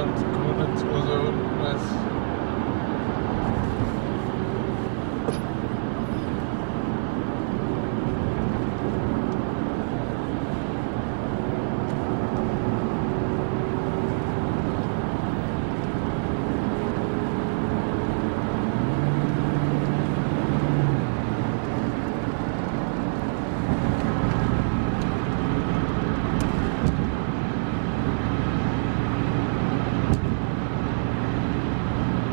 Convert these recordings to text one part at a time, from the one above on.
ganz koniec oder was.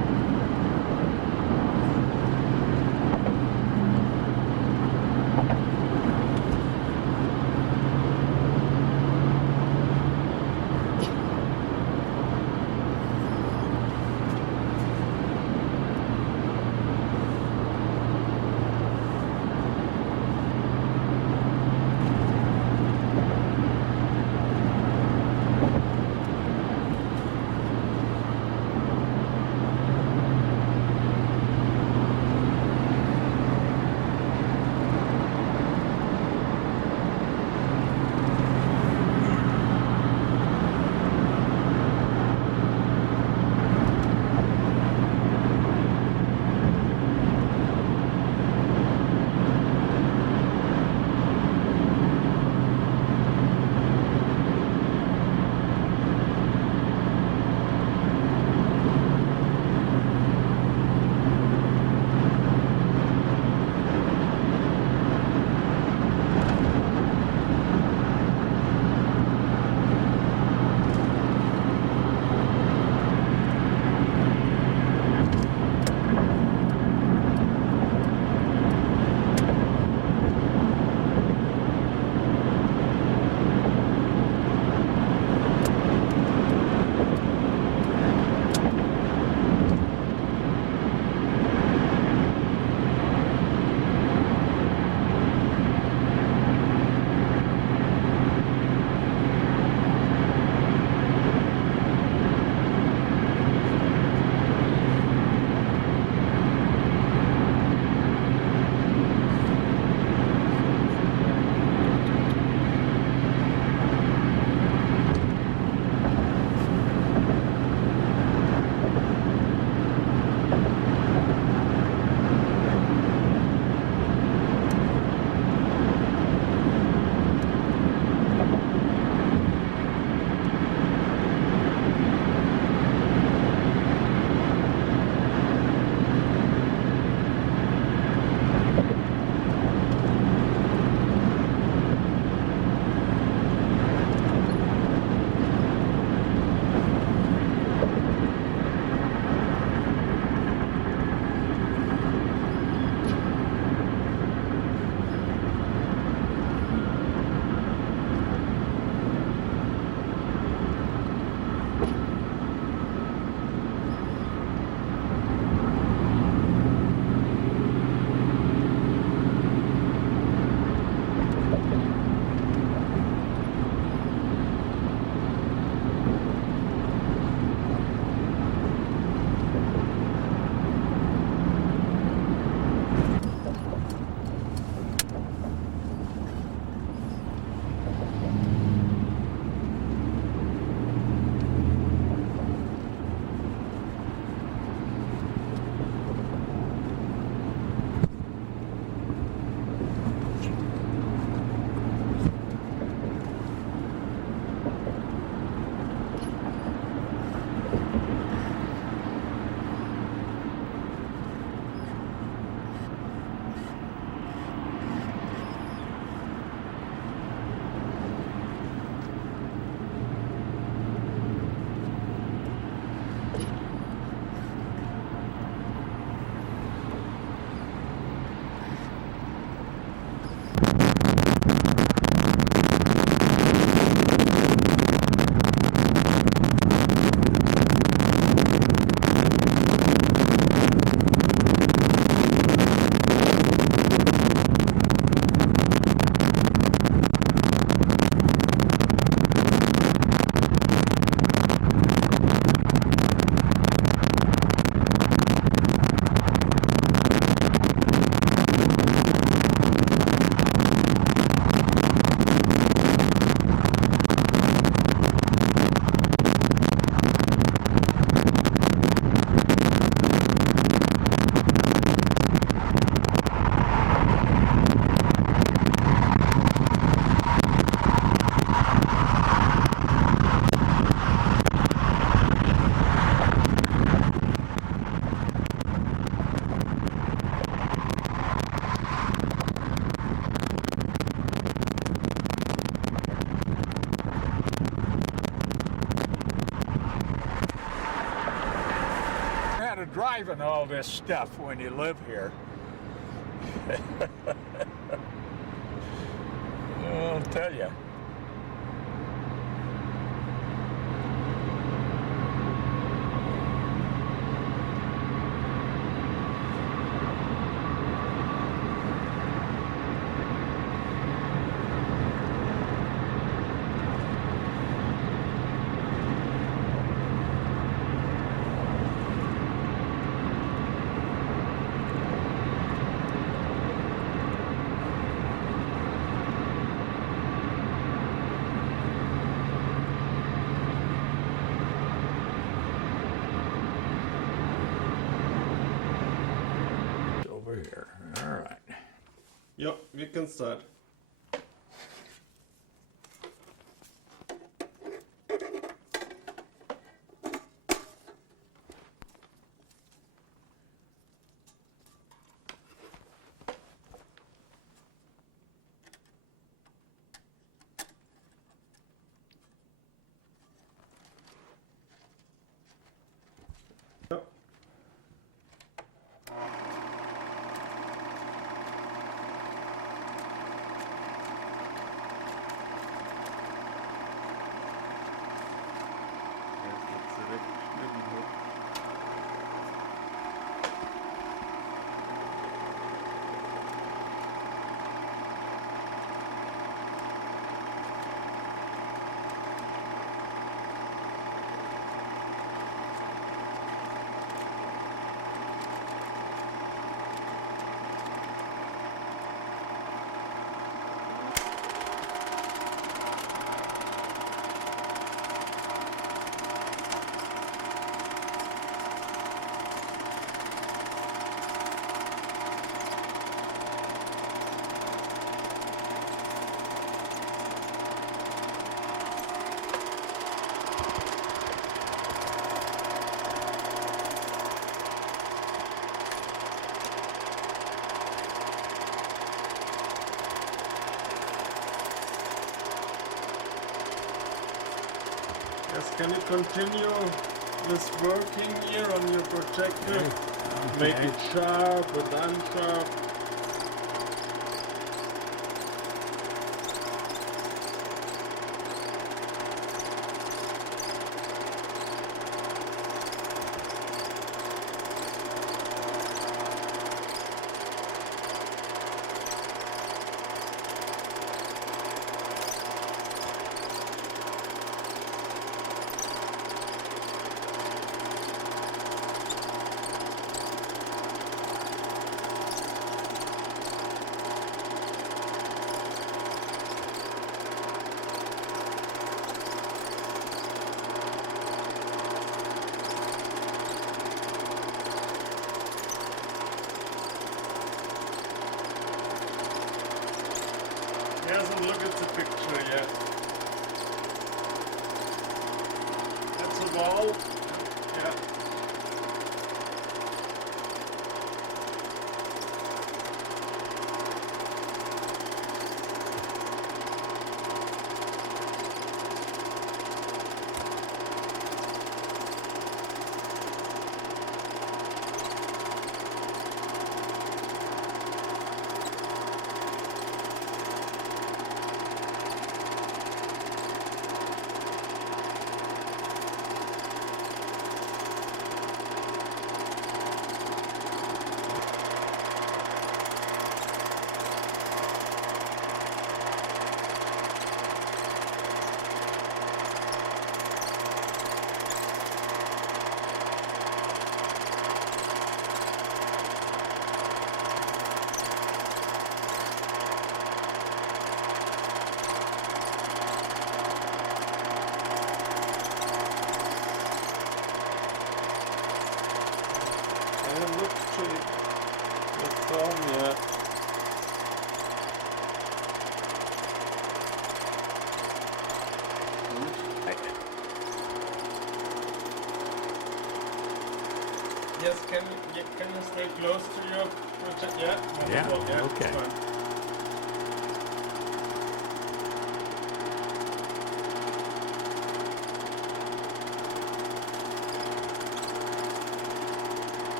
driving all this stuff when you live here. I'll tell you. Here. All right. Ja, vi kan start. Ja. Yes, can you continue this working here on your projector? Okay. Make it sharp and unsharp. He hasn't looked at the picture yet. That's a wall. Yeah. I haven't looked to the film yet. Yes, can you stay close to your project? Yeah, wonderful. Yeah, okay. It's fine.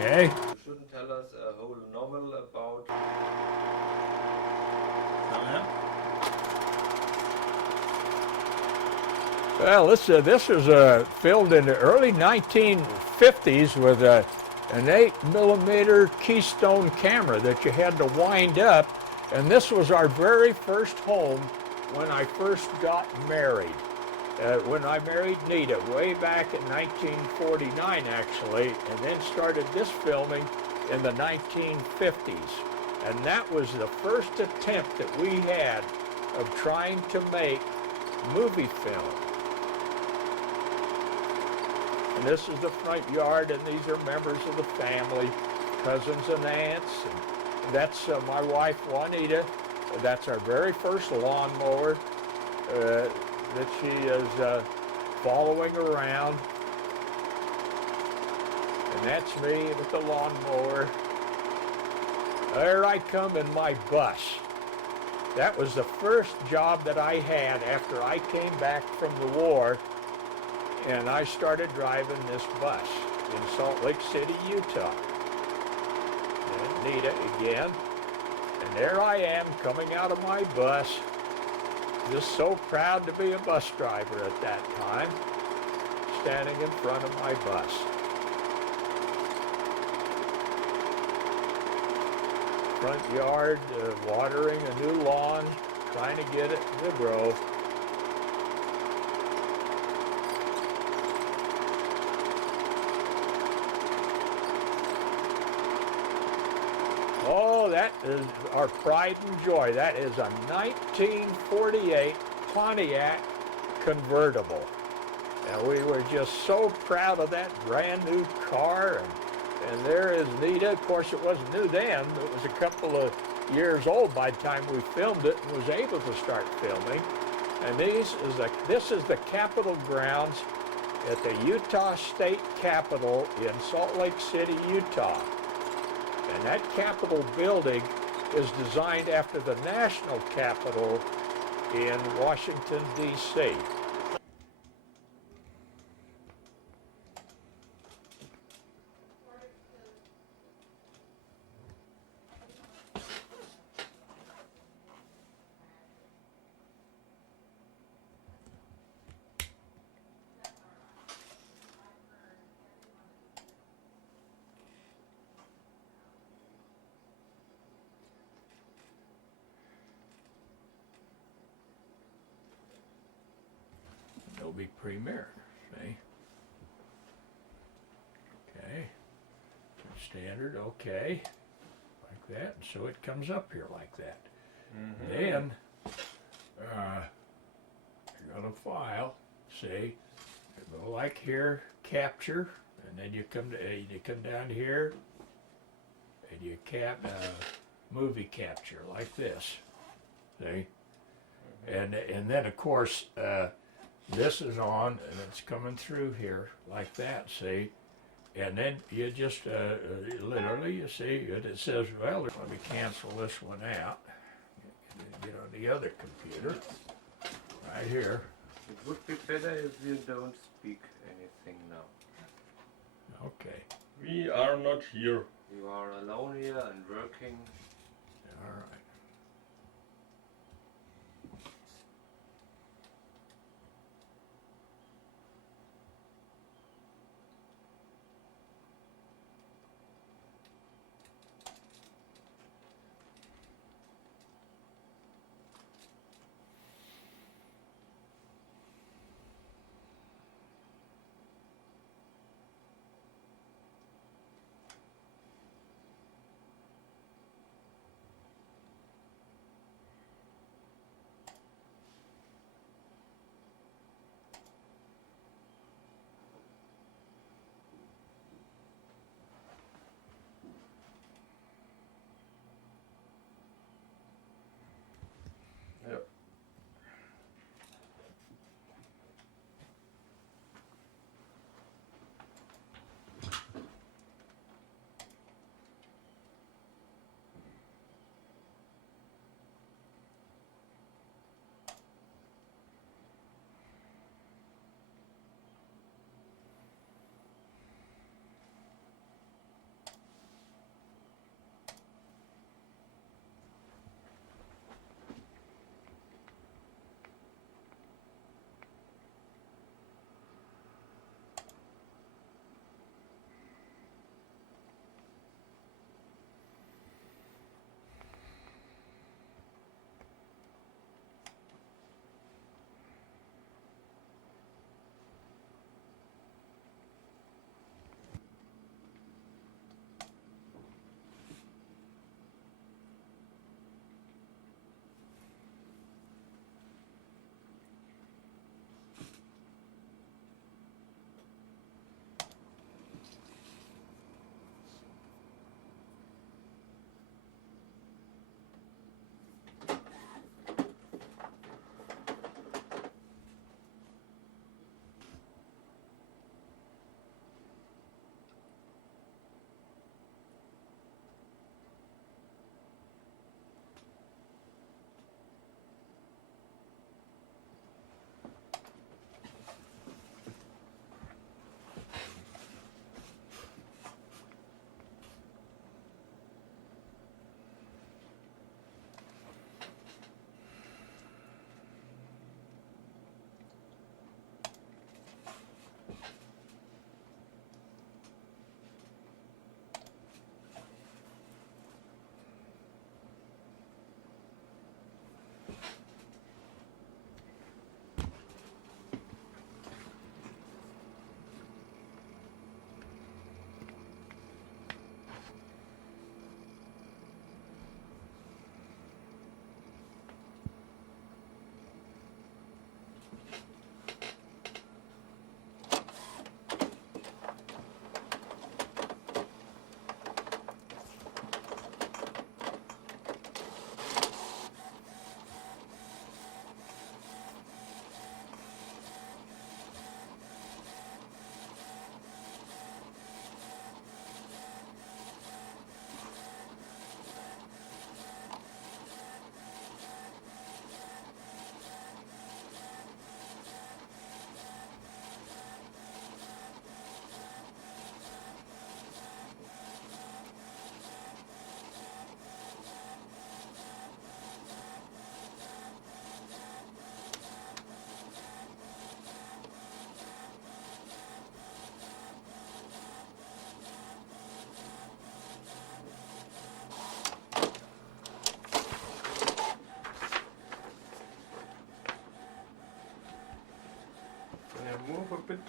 Okay. You shouldn't tell us a whole novel about. Well, this was filmed in the early 1950s with an 8mm Keystone camera that you had to wind up, and this was our very first home when I first got married. When I married Nita, way back in 1949 actually, and then started this filming in the 1950s. And that was the first attempt that we had of trying to make movie film. And this is the front yard, and these are members of the family, cousins and aunts. And that's my wife, Juanita. That's our very first lawnmower that she is following around. And that's me with the lawnmower. There I come in my bus. That was the first job that I had after I came back from the war, and I started driving this bus in Salt Lake City, Utah. And Nita again. And there I am coming out of my bus, just so proud to be a bus driver at that time, standing in front of my bus. Front yard, watering a new lawn, trying to get it to grow. Oh, that is our pride and joy. That is a 1948 Pontiac convertible. And we were just so proud of that brand new car. And there is Nita. Of course, it wasn't new then. It was a couple of years old by the time we filmed it and was able to start filming. And this is the Capitol grounds at the Utah State Capitol in Salt Lake City, Utah. And that Capitol building is designed after the National Capitol in Washington, D.C. Adobe Premiere, see? Okay, standard, okay, like that, and so it comes up here like that. Mm-hmm. Then, you go to File, see, you go like here, Capture, and then you come down here, and you movie capture like this, see? Mm-hmm. And then of course, this is on, and it's coming through here like that, see? And then you just, literally, you see, it says, well, let me cancel this one out. Get on the other computer, right here. It would be better if you don't speak anything now. Okay. We are not here. You are alone here and working. All right.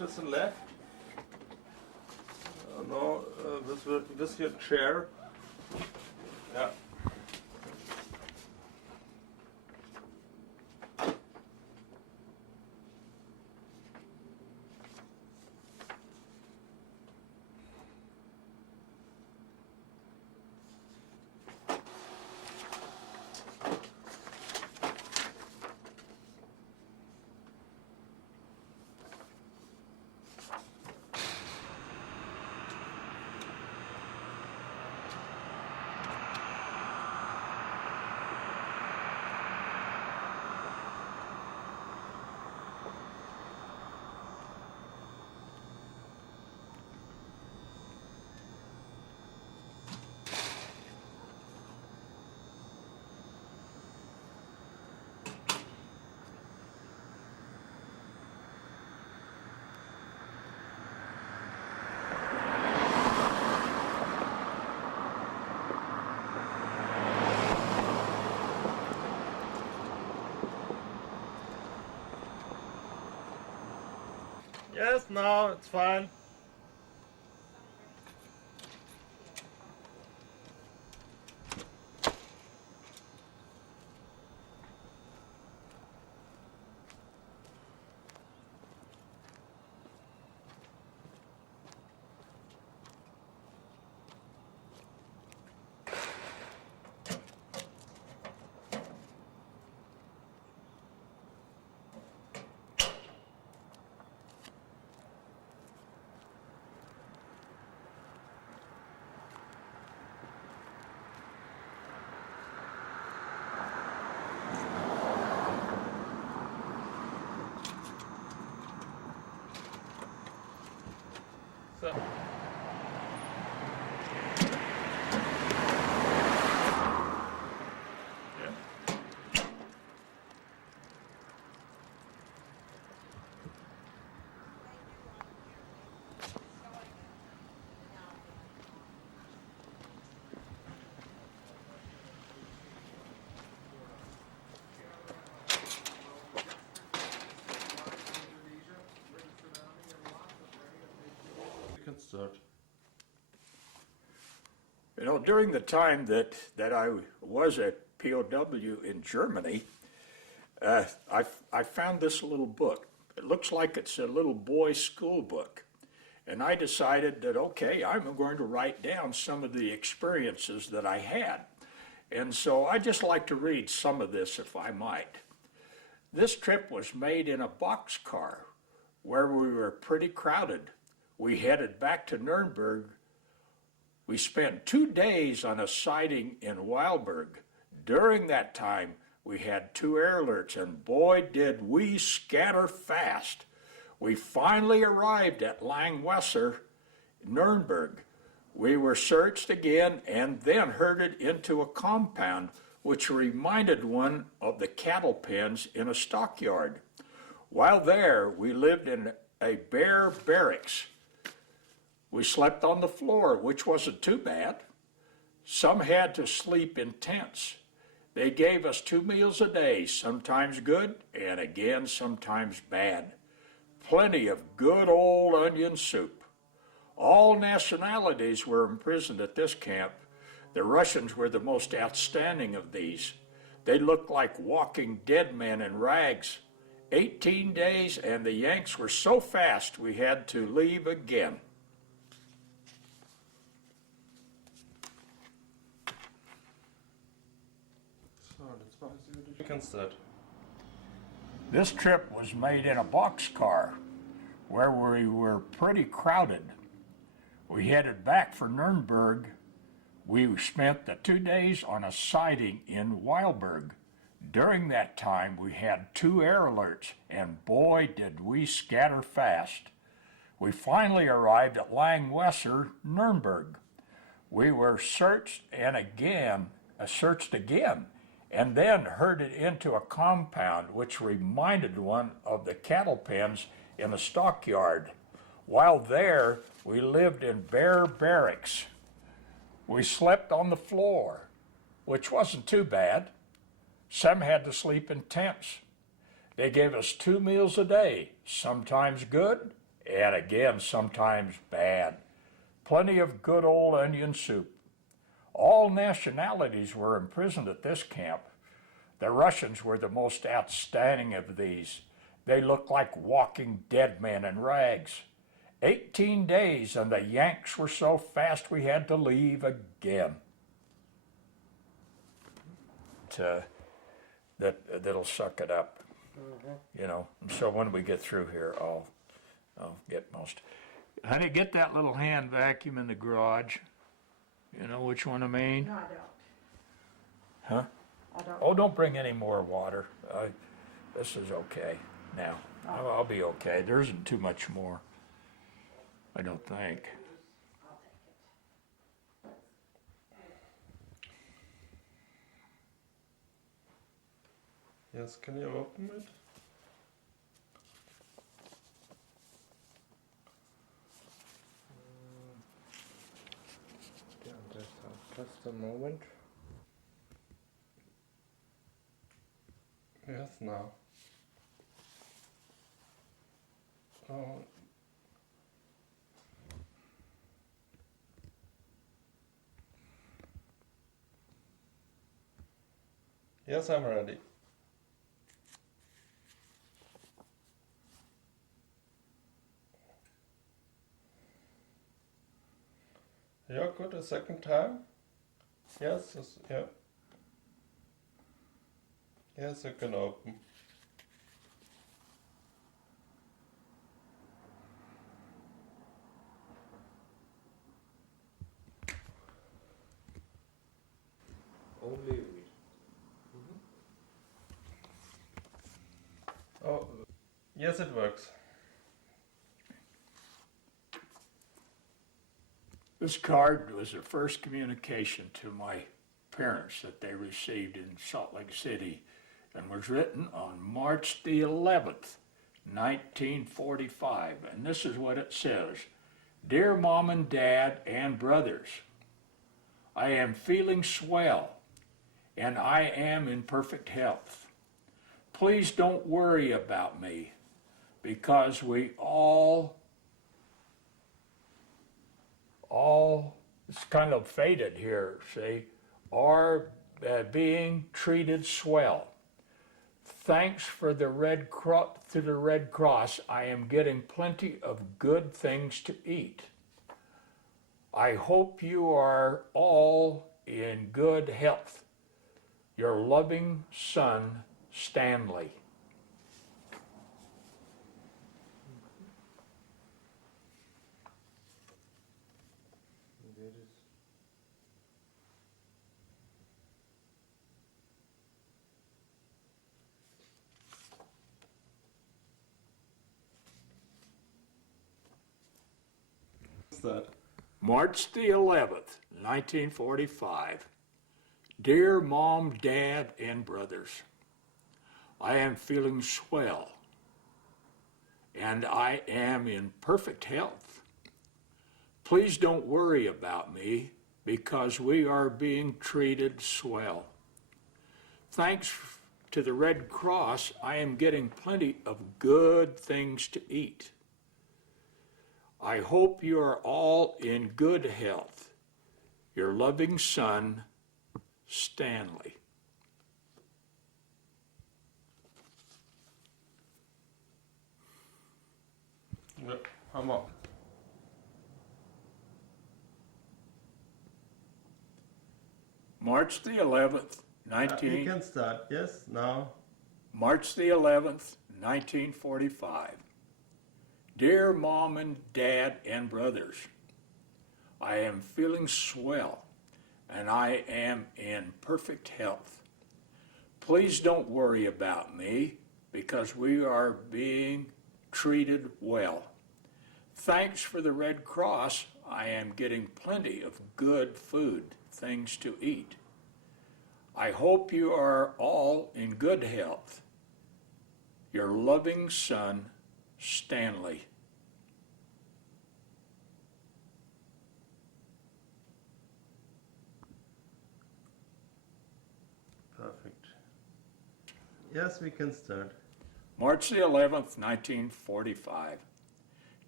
is the left. No, with your chair. Yeah. Yes, no, it's fine. So. Can start. You know, during the time that I was a POW in Germany, I found this little book. It looks like it's a little boy's school book. And I decided that, okay, I'm going to write down some of the experiences that I had. And so I just like to read some of this, if I might. This trip was made in a boxcar where we were pretty crowded. We headed back to Nuremberg. We spent 2 days on a siding in Weilberg. During that time, we had 2 air alerts, and boy, did we scatter fast. We finally arrived at Langwasser, Nuremberg. We were searched again and then herded into a compound which reminded one of the cattle pens in a stockyard. While there, we lived in a bare barracks. We slept on the floor, which wasn't too bad. Some had to sleep in tents. They gave us 2 meals a day, sometimes good and again sometimes bad. Plenty of good old onion soup. All nationalities were imprisoned at this camp. The Russians were the most outstanding of these. They looked like walking dead men in rags. 18 days, and the Yanks were so fast we had to leave again. You can start. This trip was made in a boxcar where we were pretty crowded. We headed back for Nuremberg. We spent the 2 days on a siding in Weilberg. During that time, we had 2 air alerts, and boy, did we scatter fast. We finally arrived at Langwasser, Nuremberg. We were searched again, and then herded into a compound which reminded one of the cattle pens in a stockyard. While there, we lived in bare barracks. We slept on the floor, which wasn't too bad. Some had to sleep in tents. They gave us 2 meals a day, sometimes good and again, sometimes bad. Plenty of good old onion soup. All nationalities were imprisoned at this camp. The Russians were the most outstanding of these. They looked like walking dead men in rags. 18 days, and the Yanks were so fast we had to leave again. That'll suck it up, you know. And so when we get through here, I'll get most. Honey, get that little hand vacuum in the garage. You know which one I mean? No, I don't. Huh? I don't. Oh, don't bring any more water. This is okay now. I'll be okay. There isn't too much more, I don't think. I'll take it. Yes, can you open it? Just a moment. Yes, now. Oh. Yes, I'm ready. Yeah, good. A second time. Yes, yeah. Yes, you can open. Only read. Oh, yes, it works. This card was the first communication to my parents that they received in Salt Lake City and was written on March the 11th, 1945. And this is what it says. Dear Mom and Dad and brothers, I am feeling swell and I am in perfect health. Please don't worry about me because we all, it's kind of faded here, see, are being treated swell. Thanks for the Red Cross, I am getting plenty of good things to eat. I hope you are all in good health. Your loving son, Stanley. That? March the 11th, 1945. Dear Mom, Dad, and brothers, I am feeling swell and I am in perfect health. Please don't worry about me because we are being treated swell. Thanks to the Red Cross, I am getting plenty of good things to eat. I hope you are all in good health. Your loving son, Stanley. Yeah, hammer. March the 11th, You can start. Yes, now. March the 11th, 1945. Dear Mom and Dad and brothers, I am feeling swell and I am in perfect health. Please don't worry about me because we are being treated well. Thanks for the Red Cross, I am getting plenty of good food, things to eat. I hope you are all in good health. Your loving son, Stanley. Perfect. Yes, we can start. March the 11th, 1945.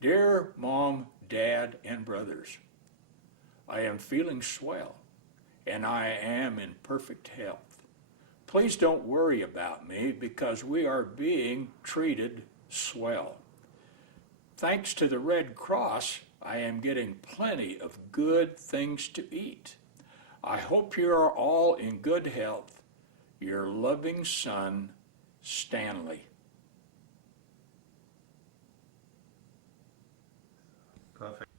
Dear Mom, Dad, and brothers, I am feeling swell, and I am in perfect health. Please don't worry about me because we are being treated swell. Thanks to the Red Cross, I am getting plenty of good things to eat. I hope you are all in good health. Your loving son, Stanley. Perfect.